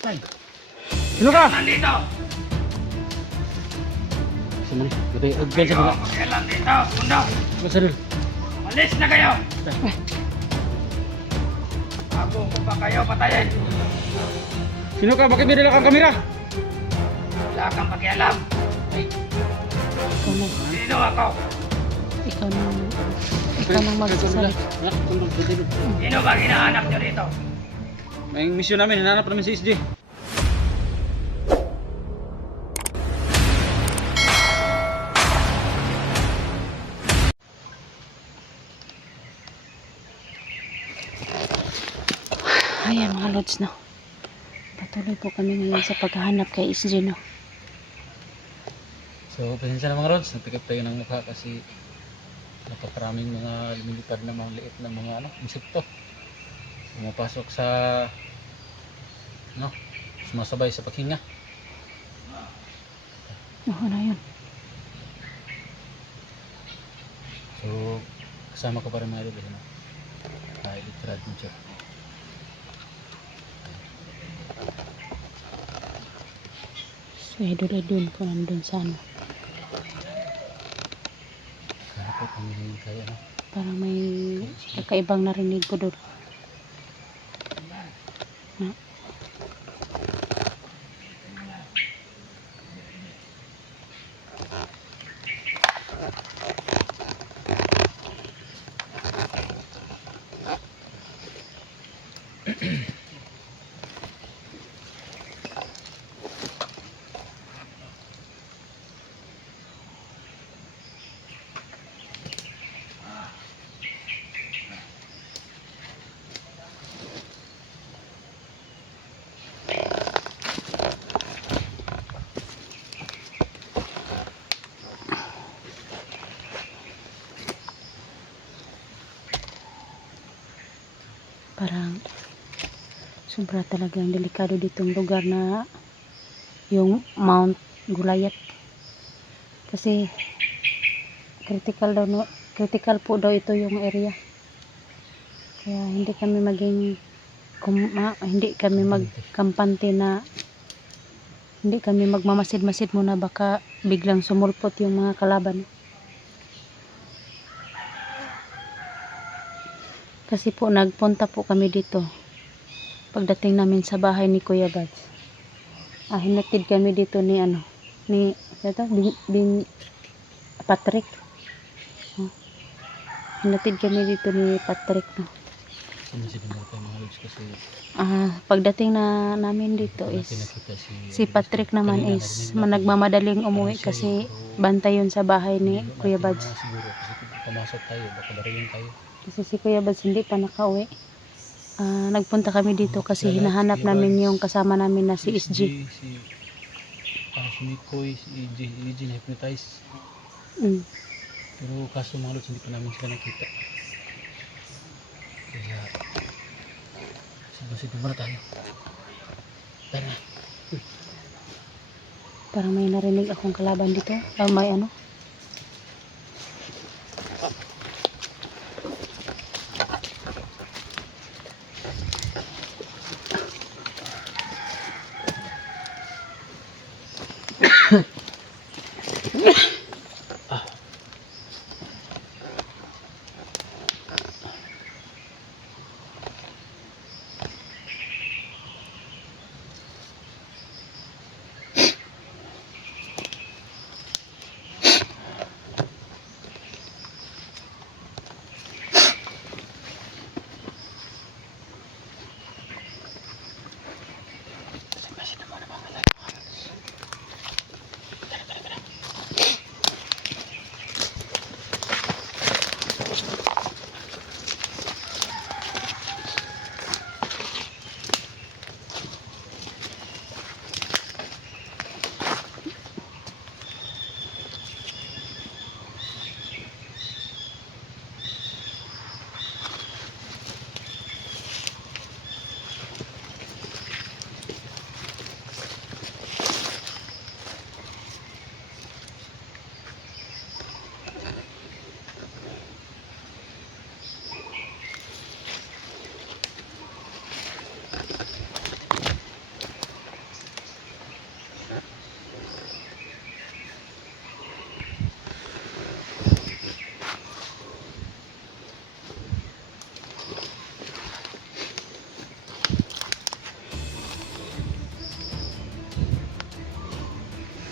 Sino ka? Nandito! Sino ni? Gabi, uggan sa mga. Kailan dito? Mundo! Masadol. Malis na kayo! Bago ko pa kayo patayin! Sino ka? Bakit may dala kang kamera? Wala kang pakialam! Ikaw na, Sino ako? ikaw na, ikaw tundog, tundog. Sino ba hinahanap nyo dito? May mission namin, hinanap namin si SJ. Ayan mga lods no. Patuloy po kami ngayon sa paghahanap kay SG no. So, pasensya na mga rods, nagpikap tayo ng mukha kasi napakaraming mga lumilipad na mga liit na mga ano, insekto. Pumapasok sa no, sumasabay sa paghinga. Oo na yun. So, kasama ko pa rin mga idol. Ano? Dahil literad mo siya. So idol-idol po nandun sa ano. Kaya po kami ngayon kaya ano. Parang may kakaibang narinig ko doon. Na, parang sobra talagang delikado ditong lugar na yung Mount Gulayat. Kasi critical daw no, critical po daw ito yung area. Kaya hindi kami maging kum- hindi kami magkampante na hindi kami magmamasid-masid muna baka biglang sumulpot yung mga kalaban. Kasi po nagpunta po kami dito. Pagdating namin sa bahay ni Kuya Bads. Ah, hinatid kami dito ni ano, ni ito, bin, bin Patrick. Oh. Hinatid kami dito ni Patrick. No? Ah, pagdating na namin dito is si Patrick naman is nagmamadaling umuwi kasi bantay yun sa bahay ni Kuya Bads. Siguro kasi pumasok tayo, baka barilin tayo. Kasi si Kuya Bads hindi pa nakauwi. Ah, nagpunta kami dito kasi Kaya hinahanap Kuya namin Bads, yung kasama namin na si SG. Si, ah, si Mikoy, si EJ, EJ na hypnotize. Mm. Pero kaso mga lods, hindi pa namin sila nakita. Kaya, sige muna tayo. Tara. Parang may narinig akong kalaban dito. Ah, may ano? Huh.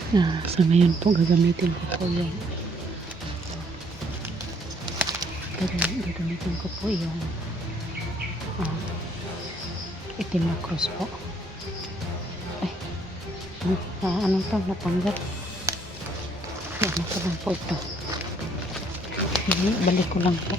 Ah, sa ngayon po gagamitin ko po yung gaga- gagamitin ko po yung ah, itim na cross po. Ay, ano, ah, anong to? Natanggal. Yan, ano ko lang po ito. Balik ko lang po.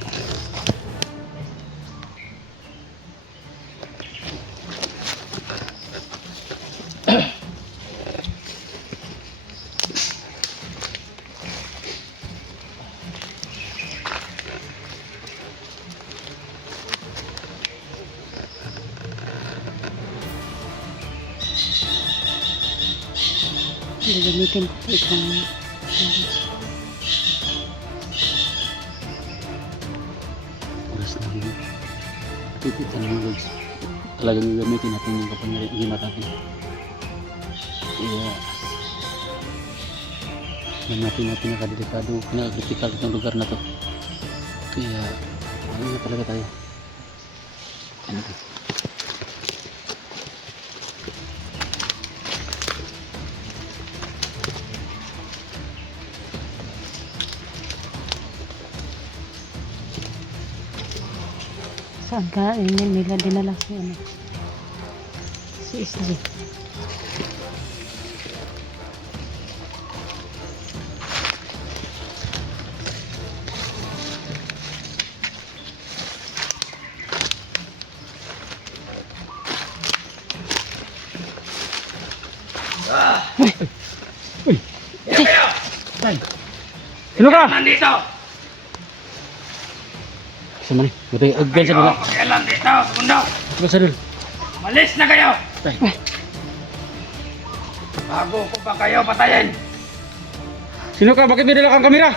Gagamitin ko po Oras na yun. Pipita na yung words. Talagang gagamitin natin yung kapangyarihan natin. Kaya, yan natin na pinakadelikado, pinakakritikal itong lugar na to. Kaya, ano na talaga tayo. Ano? Eh, nila dinala si ano? Si Isli. Sino kayo? Sino ka? Nandito! Sa mani, matay, agdan sa Kayo nila. pakialam dito! Segundo! Agdan sa nila. Malis na kayo! Tay. Bago ko pa kayo patayin! Sino ka? Bakit may dala kang kamera?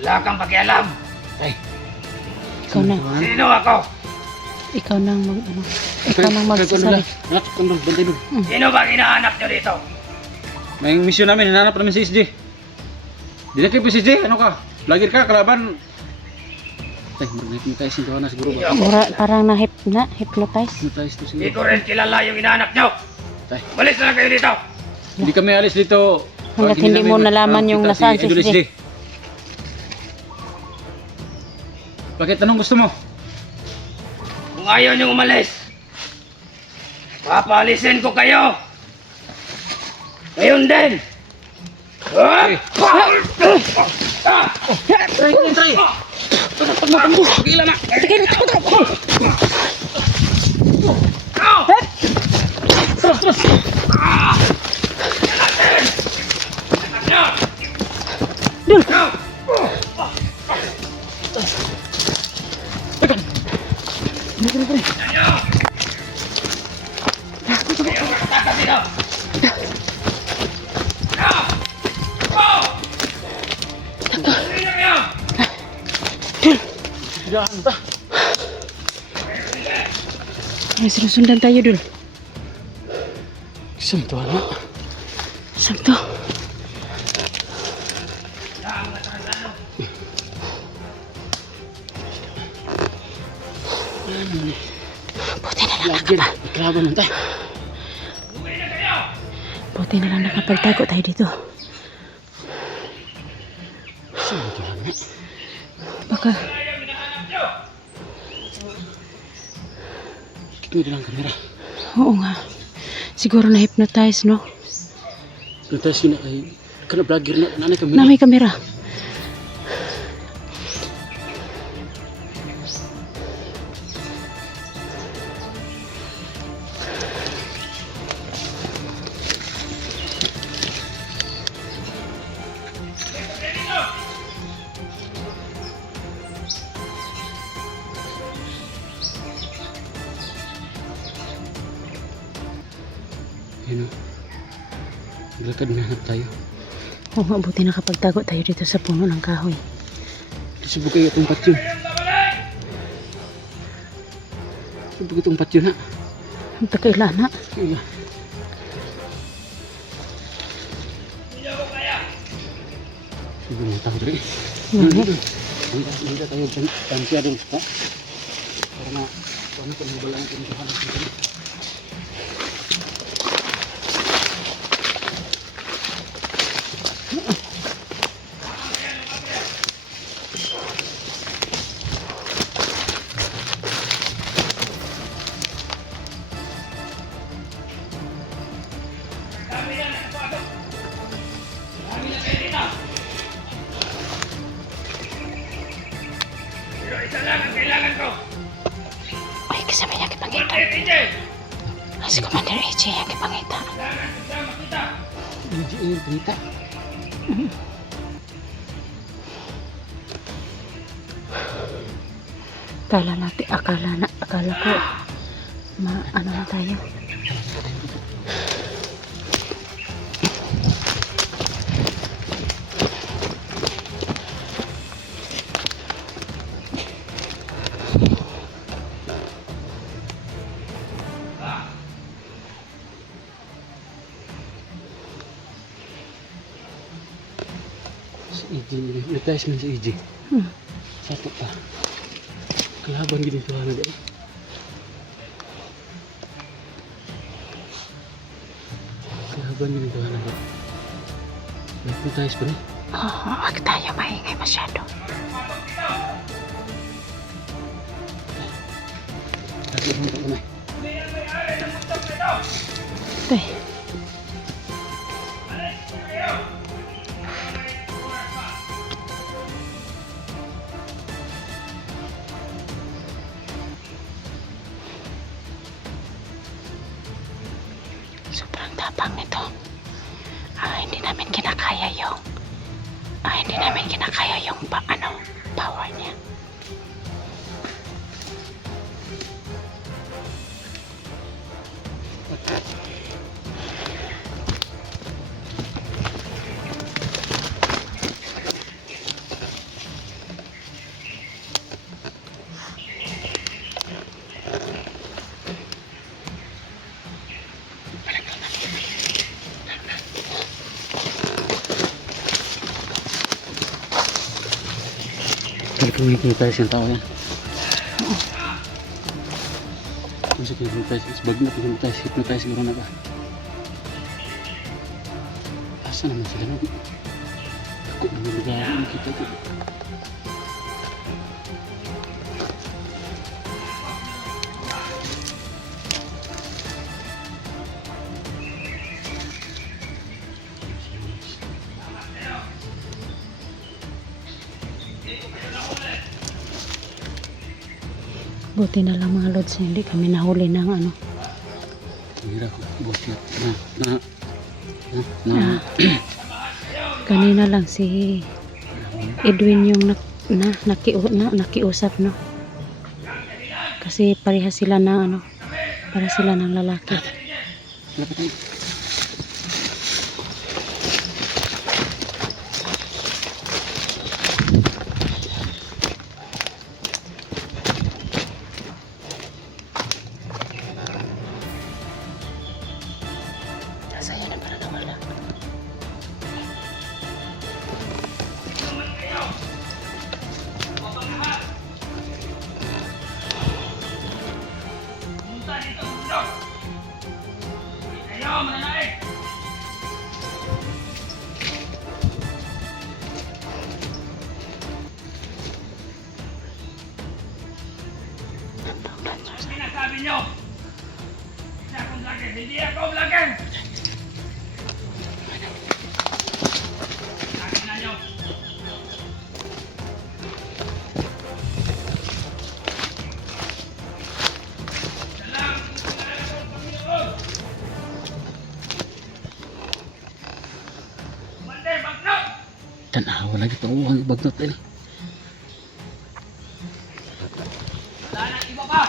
Wala kang pakialam! Tay. Ikaw na. Sino ako? Ikaw nang mag ano? Ikaw nang magsasabi. Anak, kandol, bantay doon. Sino bang hinahanap nyo dito? May mission namin, hinanap namin si SJ. Di na kayo po si SJ, ano ka? Vlogger ka, kalaban. Tay, mag-hypnotize yung kawana siguro ba? Mura, parang na hip na hypnotize. Hypnotize to Hindi siguro. ko rin kilala yung hinahanap nyo! Tay, Malis na lang kayo dito! hindi kami alis dito. Hanggat Pag hindi mo namin nalaman yung makita nasaan si Idol SJ. Bakit? Anong gusto mo? Kung ayaw nyo umalis, papalisin ko kayo! Ngayon din! Ah! Ah! Try, try, try. Pag-ilan na. Ah! Terus, terus. Ah! Yan! Yan! Yan! Yan! Jangan, ta. Ay, sinusundan tayo dul. Isang to, anak. Sakto. Buti na lang. Lagi na. Iklaban mo, tay. Bumili na kayo! Buti na lang nakapagtago tayo dito. Isang to, anak. Baka Ayaw hinahanap nyo! Kito lang kamera. Oo nga. Siguro na hypnotize, no? Lantas yun ay kana vlogger na nanay kami. Na may kamera. Naglakad na hanap tayo. Oo nga, buti nakapagtago tayo dito sa puno ng kahoy. Subok kayo itong patyon. Subok itong patyon ha. Ang pagkailan na. Iya. Sige mga tao dali. Mhm. Hindi hindi tayo tan- tansya dun ha. Para na ano kung mabalaan ko nito hanap dito. Commander AJ ang ipangita. Kailangan kita makita! Hindi eh, kita. Akala natin, akala na, akala ko, ma, ano na tayo. Man si EJ. Hmm. Satu pa. Kalaban gini tuhan na dahil. Kalaban gini tuhan na dahil. Nagpuntais pa rin. Oo, wag tayo maingay masyado. Lagi mo ito na. Tay. Kinakaya yung ah, hindi namin kinakaya yung pa, ano, May hypnotize yung tao yan. Kung sa hypnotize, is bag na hypnotize, hypnotize siguro na ba? Asa naman sila no? Ako naman nag kita ko. Buti na lang mga lods, hindi kami nahuli ng ano. Bullshit. Na, na, na, na, Kanina lang si Edwin yung nak, na, naki, na, nakiusap, no? Kasi pareha sila na, ano, para sila ng lalaki. Lapit Hindi ako vlogger! Tanawa lagi to. Ang bagnot ini. Wala nang iba pa!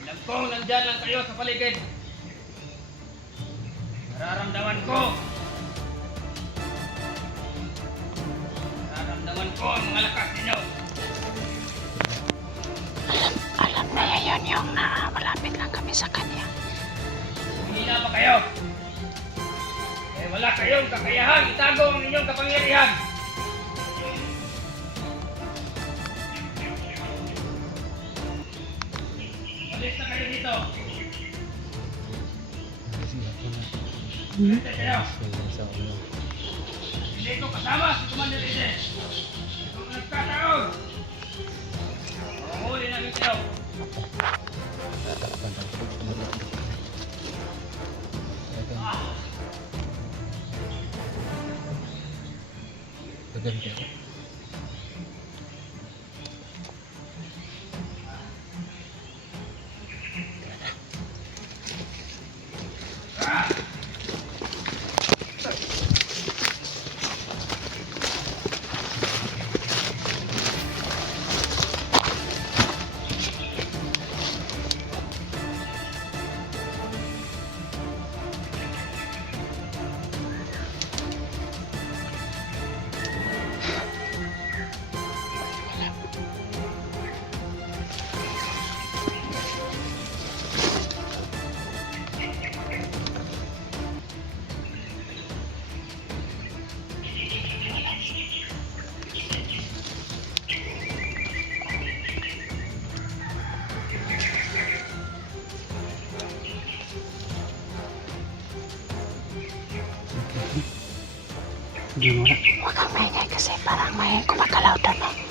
Alam kong nandyan lang kayo sa paligid. Nararamdaman ko. Nararamdaman ko ang mga lakas ninyo. Alam na niya yun yung na malapit lang kami sa kanya. Humina pa kayo. Eh wala kayong kakayahan itago ang inyong kapangyarihan. Alis na kayo dito. Hindi ko kasama si Commander Ide. Kung nagkataon, mahuli namin kayo. Hindi wala. Huwag kang maingay kasi parang may kumakalaw doon. Oh.